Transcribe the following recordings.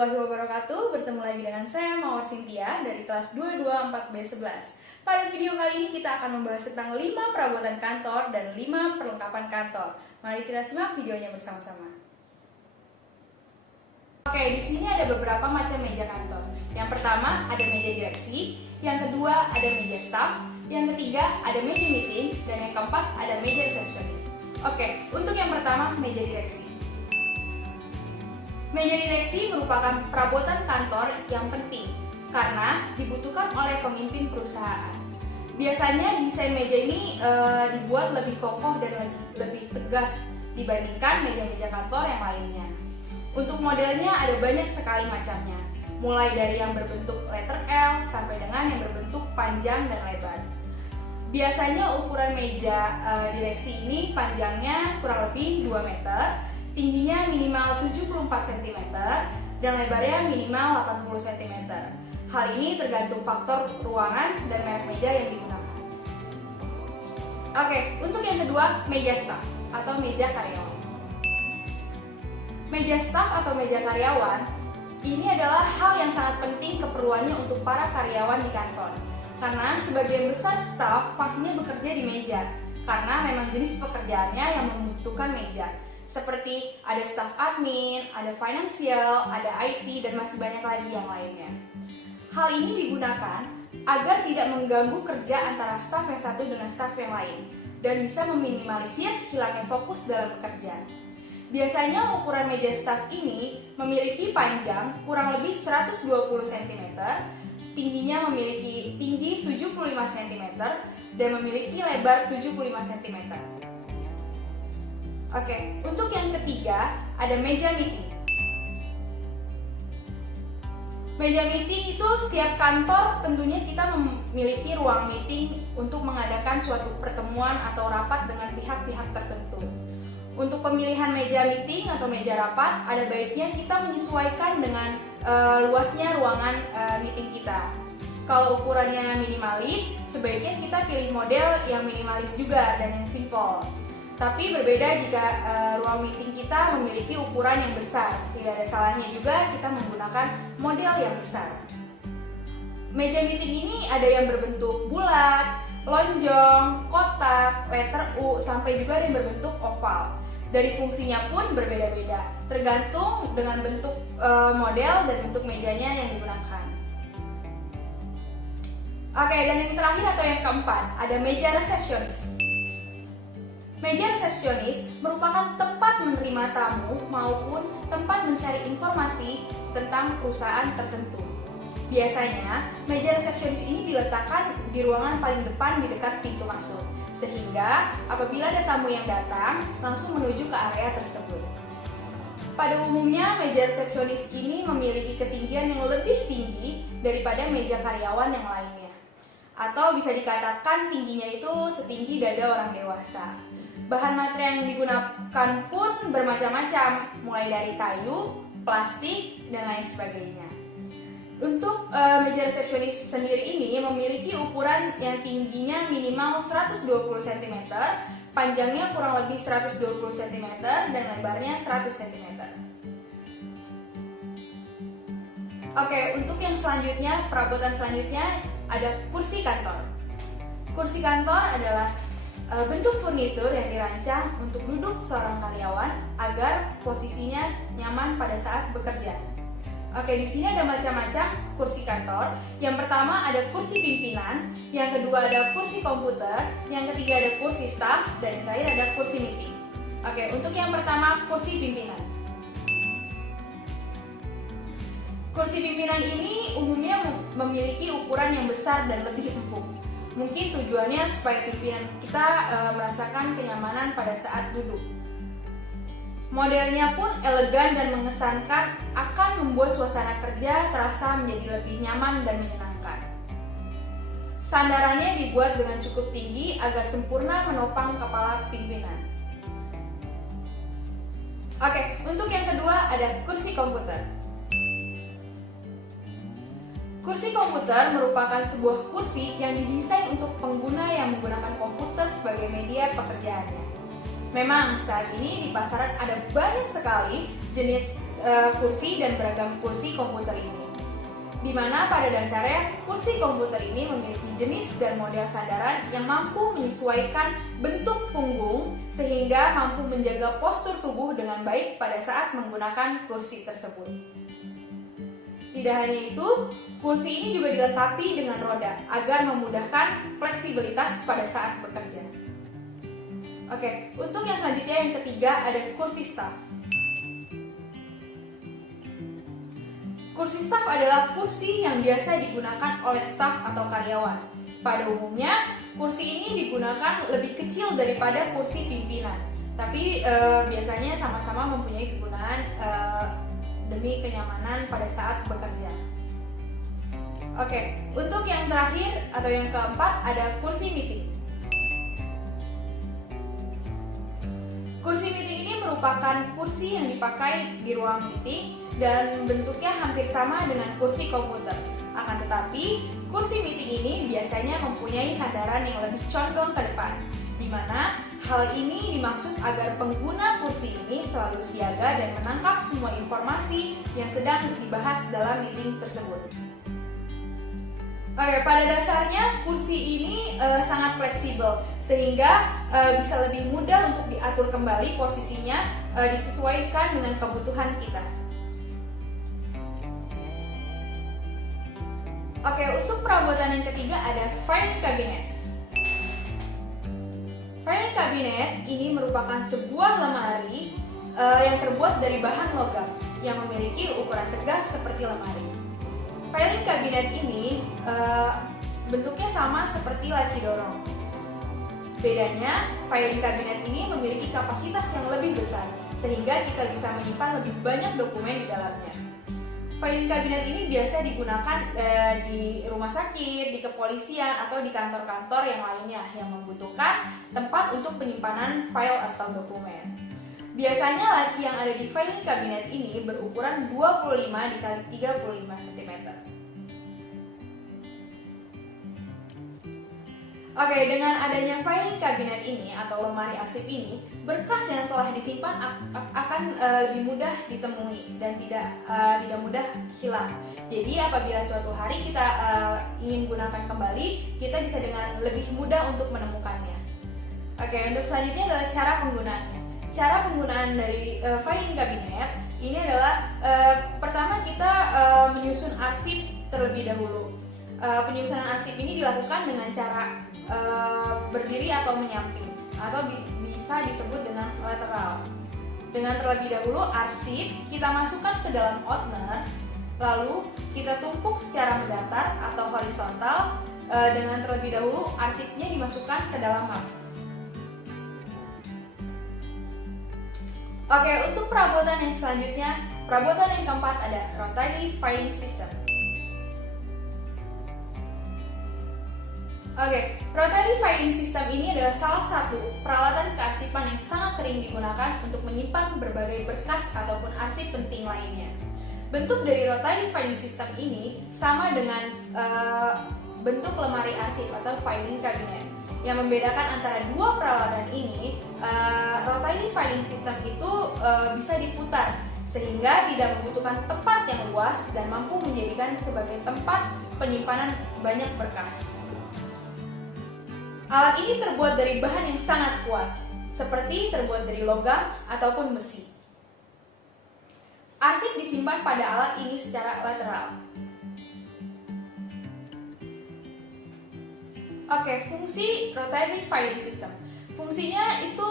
warahmatullahi wabarakatuh. Bertemu lagi dengan saya Mawar Cynthia dari kelas 224B11. Pada video kali ini kita akan membahas tentang 5 perabotan kantor dan 5 perlengkapan kantor. Mari kita simak videonya bersama-sama. Oke, di sini ada beberapa macam meja kantor. Yang pertama ada meja direksi, yang kedua ada meja staff, yang ketiga ada meja meeting, dan yang keempat ada meja resepsionis. Oke, untuk yang pertama meja direksi. Meja direksi merupakan perabotan kantor yang penting karena dibutuhkan oleh pemimpin perusahaan. Biasanya desain meja ini dibuat lebih kokoh dan lebih tegas dibandingkan meja-meja kantor yang lainnya. Untuk modelnya ada banyak sekali macamnya, mulai dari yang berbentuk letter L sampai dengan yang berbentuk panjang dan lebar. Biasanya ukuran meja direksi ini panjangnya kurang lebih 2 meter, tingginya minimal 74 cm, dan lebarnya minimal 80 cm. Hal ini tergantung faktor ruangan dan merek meja yang digunakan. Oke, untuk yang kedua, meja staff atau meja karyawan. Meja staff atau meja karyawan, ini adalah hal yang sangat penting keperluannya untuk para karyawan di kantor. Karena sebagian besar staff pastinya bekerja di meja, karena memang jenis pekerjaannya yang membutuhkan meja. Seperti ada staff admin, ada financial, ada IT, dan masih banyak lagi yang lainnya. Hal ini digunakan agar tidak mengganggu kerja antara staff yang satu dengan staff yang lain dan bisa meminimalisir hilangnya fokus dalam bekerja. Biasanya ukuran meja staff ini memiliki panjang kurang lebih 120 cm, tingginya memiliki tinggi 75 cm, dan memiliki lebar 75 cm. Oke, untuk yang ketiga ada meja meeting. Meja meeting itu setiap kantor tentunya kita memiliki ruang meeting untuk mengadakan suatu pertemuan atau rapat dengan pihak-pihak tertentu. Untuk pemilihan meja meeting atau meja rapat, ada baiknya kita menyesuaikan dengan luasnya ruangan meeting kita. Kalau ukurannya minimalis, sebaiknya kita pilih model yang minimalis juga dan yang simple. Tapi berbeda jika ruang meeting kita memiliki ukuran yang besar. Tidak ada salahnya juga kita menggunakan model yang besar. Meja meeting ini ada yang berbentuk bulat, lonjong, kotak, letter U, sampai juga ada yang berbentuk oval. Dari fungsinya pun berbeda-beda, tergantung dengan bentuk model dan bentuk mejanya yang digunakan. Oke, dan yang terakhir atau yang keempat, ada meja resepsionis. Meja resepsionis merupakan tempat menerima tamu maupun tempat mencari informasi tentang perusahaan tertentu. Biasanya, meja resepsionis ini diletakkan di ruangan paling depan di dekat pintu masuk, sehingga apabila ada tamu yang datang, langsung menuju ke area tersebut. Pada umumnya, meja resepsionis ini memiliki ketinggian yang lebih tinggi daripada meja karyawan yang lainnya. Atau bisa dikatakan tingginya itu setinggi dada orang dewasa. Bahan material yang digunakan pun bermacam-macam, mulai dari kayu, plastik, dan lain sebagainya. Untuk meja resepsionis sendiri ini memiliki ukuran yang tingginya minimal 120 cm, panjangnya kurang lebih 120 cm, dan lebarnya 100 cm. Oke, untuk yang selanjutnya, perabotan selanjutnya ada kursi kantor. Kursi kantor adalah bentuk furniture yang dirancang untuk duduk seorang karyawan agar posisinya nyaman pada saat bekerja. Oke, di sini ada macam-macam kursi kantor. Yang pertama ada kursi pimpinan, yang kedua ada kursi komputer, yang ketiga ada kursi staff, dan yang terakhir ada kursi meeting. Oke, untuk yang pertama kursi pimpinan. Kursi pimpinan ini umumnya memiliki ukuran yang besar dan lebih empuk. Mungkin tujuannya supaya pimpinan kita merasakan kenyamanan pada saat duduk. Modelnya pun elegan dan mengesankan, akan membuat suasana kerja terasa menjadi lebih nyaman dan menyenangkan. Sandarannya dibuat dengan cukup tinggi agar sempurna menopang kepala pimpinan. Oke, untuk yang kedua ada kursi komputer. Kursi komputer merupakan sebuah kursi yang didesain untuk pengguna yang menggunakan komputer sebagai media pekerjaannya. Memang saat ini di pasaran ada banyak sekali jenis kursi dan beragam kursi komputer ini. Di mana pada dasarnya kursi komputer ini memiliki jenis dan model sandaran yang mampu menyesuaikan bentuk punggung sehingga mampu menjaga postur tubuh dengan baik pada saat menggunakan kursi tersebut. Tidak hanya itu, kursi ini juga dilengkapi dengan roda agar memudahkan fleksibilitas pada saat bekerja. Oke, untuk yang selanjutnya yang ketiga ada kursi staff. Kursi staf adalah kursi yang biasa digunakan oleh staf atau karyawan. Pada umumnya, kursi ini digunakan lebih kecil daripada kursi pimpinan, tapi biasanya sama-sama mempunyai kegunaan demi kenyamanan pada saat bekerja. Oke, untuk yang terakhir atau yang keempat ada kursi meeting. Kursi meeting ini merupakan kursi yang dipakai di ruang meeting dan bentuknya hampir sama dengan kursi komputer. Akan tetapi, kursi meeting ini biasanya mempunyai sandaran yang lebih condong ke depan, di mana hal ini dimaksud agar pengguna kursi ini selalu siaga dan menangkap semua informasi yang sedang dibahas dalam meeting tersebut. Oke, pada dasarnya kursi ini sangat fleksibel sehingga bisa lebih mudah untuk diatur kembali posisinya disesuaikan dengan kebutuhan kita. Oke, untuk perabotan yang ketiga ada filing cabinet. Filing cabinet ini merupakan sebuah lemari yang terbuat dari bahan logam yang memiliki ukuran tegak seperti lemari. Filing cabinet ini bentuknya sama seperti laci dorong. Bedanya, filing cabinet ini memiliki kapasitas yang lebih besar sehingga kita bisa menyimpan lebih banyak dokumen di dalamnya. Filing cabinet ini biasa digunakan di rumah sakit, di kepolisian, atau di kantor-kantor yang lainnya yang membutuhkan tempat untuk penyimpanan file atau dokumen. Biasanya laci yang ada di filing cabinet ini berukuran 25 x 35 cm. Oke, dengan adanya filing cabinet ini atau lemari arsip ini, berkas yang telah disimpan akan lebih mudah ditemui dan tidak mudah hilang. Jadi apabila suatu hari kita ingin gunakan kembali, kita bisa dengan lebih mudah untuk menemukannya. Oke, untuk selanjutnya adalah cara penggunaannya. Cara penggunaan dari filing cabinet ini adalah pertama kita menyusun arsip terlebih dahulu. Penyusunan arsip ini dilakukan dengan cara berdiri atau menyamping atau bisa disebut dengan lateral. Dengan terlebih dahulu arsip kita masukkan ke dalam opener, lalu kita tumpuk secara mendatar atau horizontal. Dengan terlebih dahulu arsipnya dimasukkan ke dalam map. Oke, untuk perabotan yang selanjutnya, perabotan yang keempat ada rotary filing system. Oke, rotary filing system ini adalah salah satu peralatan kearsipan yang sangat sering digunakan untuk menyimpan berbagai berkas ataupun arsip penting lainnya. Bentuk dari rotary filing system ini sama dengan bentuk lemari arsip atau filing cabinet. Yang membedakan antara dua peralatan ini, rotary filing system itu bisa diputar sehingga tidak membutuhkan tempat yang luas dan mampu menjadikan sebagai tempat penyimpanan banyak berkas. Alat ini terbuat dari bahan yang sangat kuat, seperti terbuat dari logam ataupun besi. Arsip disimpan pada alat ini secara lateral. Oke, fungsi rotary filing system. Fungsinya itu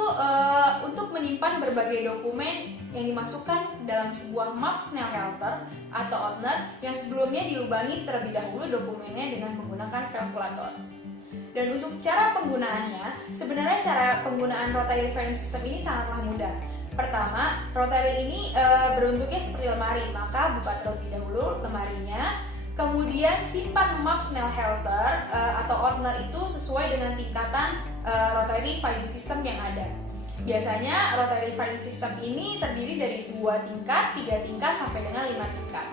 untuk menyimpan berbagai dokumen yang dimasukkan dalam sebuah map Snellhalter atau opener yang sebelumnya dilubangi terlebih dahulu dokumennya dengan menggunakan kalkulator. Dan untuk cara penggunaannya, sebenarnya cara penggunaan rotary filing system ini sangatlah mudah. Pertama, rotary ini berbentuknya seperti lemari, maka buka terlebih dahulu lemarinya. Kemudian simpan map Snellhalter atau opener itu sesuai dengan tingkatan rotary filing system yang ada. Biasanya rotary filing system ini terdiri dari 2 tingkat, 3 tingkat, sampai dengan 5 tingkat.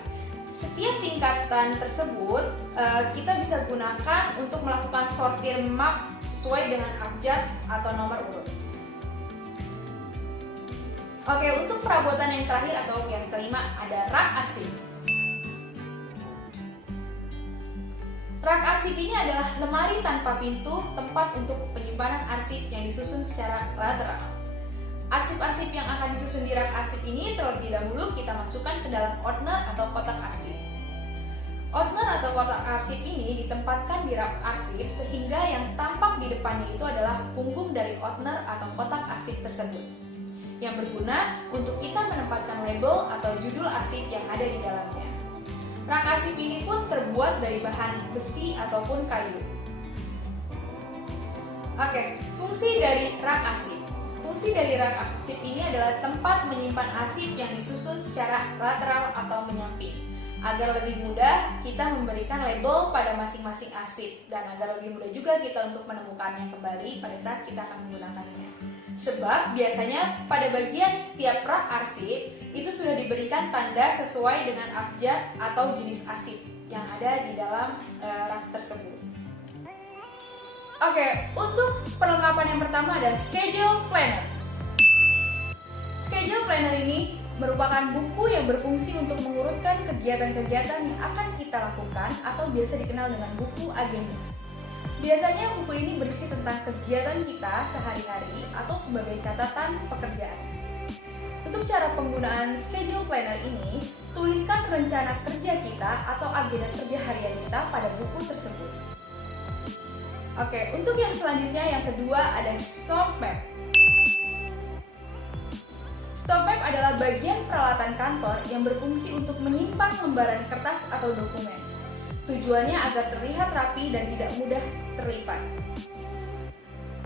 Setiap tingkatan tersebut kita bisa gunakan untuk melakukan sortir map sesuai dengan abjad atau nomor urut. Oke, untuk perabotan yang terakhir atau yang kelima ada rak arsip. Rak arsip ini adalah lemari tanpa pintu, tempat untuk penyimpanan arsip yang disusun secara lateral. Arsip-arsip yang akan disusun di rak arsip ini terlebih dahulu kita masukkan ke dalam ordner atau kotak arsip. Ordner atau kotak arsip ini ditempatkan di rak arsip sehingga yang tampak di depannya itu adalah punggung dari ordner atau kotak arsip tersebut, yang berguna untuk kita menempatkan label atau judul arsip yang ada di dalamnya. Rak arsip ini pun terbuat dari bahan besi ataupun kayu. Oke, fungsi dari rak arsip. Fungsi dari rak arsip ini adalah tempat menyimpan arsip yang disusun secara lateral atau menyamping, agar lebih mudah kita memberikan label pada masing-masing arsip dan agar lebih mudah juga kita untuk menemukannya kembali pada saat kita akan menggunakannya. Sebab biasanya pada bagian setiap rak arsip itu sudah diberikan tanda sesuai dengan abjad atau jenis arsip yang ada di dalam rak tersebut. Oke, untuk perlengkapan yang pertama ada schedule planner. Schedule planner ini merupakan buku yang berfungsi untuk mengurutkan kegiatan-kegiatan yang akan kita lakukan atau biasa dikenal dengan buku agenda. Biasanya buku ini berisi tentang kegiatan kita sehari-hari atau sebagai catatan pekerjaan. Untuk cara penggunaan schedule planner ini, tuliskan rencana kerja kita atau agenda kerja harian kita pada buku tersebut. Oke, untuk yang selanjutnya yang kedua ada stop map. Stop map adalah bagian peralatan kantor yang berfungsi untuk menyimpan lembaran kertas atau dokumen. Tujuannya agar terlihat rapi dan tidak mudah terlipat.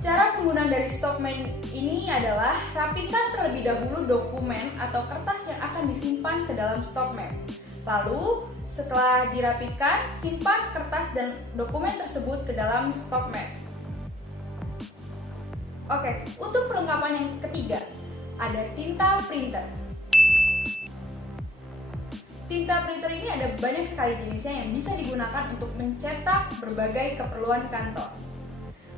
Cara penggunaan dari stop map ini adalah rapikan terlebih dahulu dokumen atau kertas yang akan disimpan ke dalam stop map. Lalu, setelah dirapikan, simpan kertas dan dokumen tersebut ke dalam stop map. Oke, untuk perlengkapan yang ketiga, ada tinta printer. Tinta printer ini ada banyak sekali jenisnya yang bisa digunakan untuk mencetak berbagai keperluan kantor.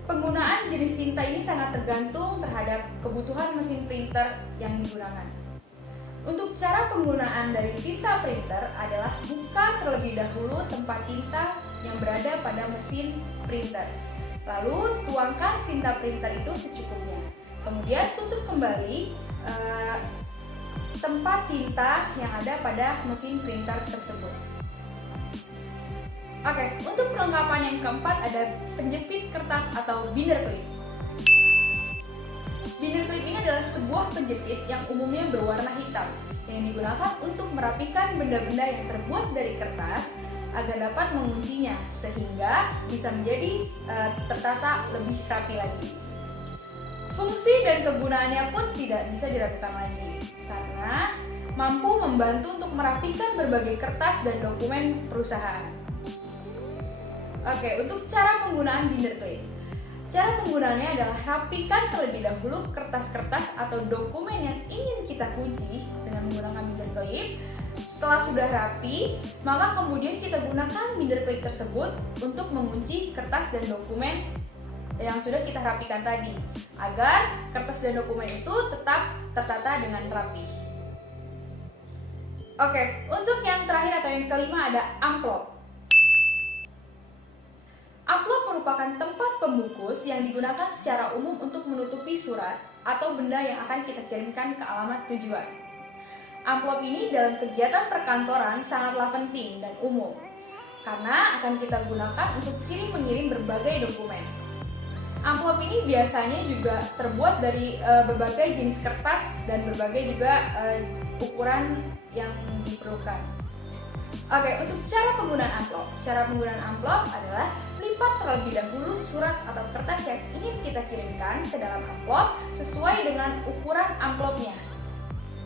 Penggunaan jenis tinta ini sangat tergantung terhadap kebutuhan mesin printer yang digunakan. Untuk cara penggunaan dari tinta printer adalah buka terlebih dahulu tempat tinta yang berada pada mesin printer. Lalu tuangkan tinta printer itu secukupnya. Kemudian tutup kembali tempat tinta yang ada pada mesin printer tersebut. Oke, untuk perlengkapan yang keempat ada penjepit kertas atau binder clip. Binder clip ini adalah sebuah penjepit yang umumnya berwarna hitam yang digunakan untuk merapikan benda-benda yang terbuat dari kertas agar dapat menguncinya sehingga bisa menjadi tertata lebih rapi lagi. Fungsi dan kegunaannya pun tidak bisa diragukan lagi karena mampu membantu untuk merapikan berbagai kertas dan dokumen perusahaan. Oke, untuk cara penggunaan binder clip. Cara penggunaannya adalah rapikan terlebih dahulu kertas-kertas atau dokumen yang ingin kita kunci dengan menggunakan binder clip. Setelah sudah rapi, maka kemudian kita gunakan binder clip tersebut untuk mengunci kertas dan dokumen yang sudah kita rapikan tadi, agar kertas dan dokumen itu tetap tertata dengan rapi. Oke, untuk yang terakhir atau yang kelima ada amplop. Amplop merupakan tempat pembungkus yang digunakan secara umum untuk menutupi surat atau benda yang akan kita kirimkan ke alamat tujuan. Amplop ini dalam kegiatan perkantoran sangatlah penting dan umum, karena akan kita gunakan untuk kirim-mengirim berbagai dokumen. Amplop ini biasanya juga terbuat dari berbagai jenis kertas dan berbagai juga ukuran yang diperlukan. Oke, untuk cara penggunaan amplop. Cara penggunaan amplop adalah lipat terlebih dahulu surat atau kertas yang ingin kita kirimkan ke dalam amplop sesuai dengan ukuran amplopnya.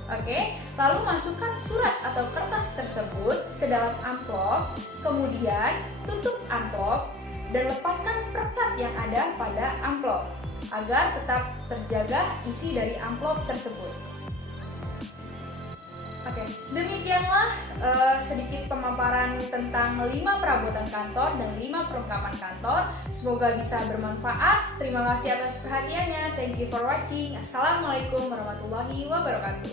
Oke, lalu masukkan surat atau kertas tersebut ke dalam amplop, kemudian tutup amplop dan lepaskan perekat yang ada pada amplop agar tetap terjaga isi dari amplop tersebut. Oke, demikianlah sedikit pemaparan tentang 5 perabotan kantor dan 5 perlengkapan kantor. Semoga bisa bermanfaat. Terima kasih atas perhatiannya. Thank you for watching. Assalamualaikum warahmatullahi wabarakatuh.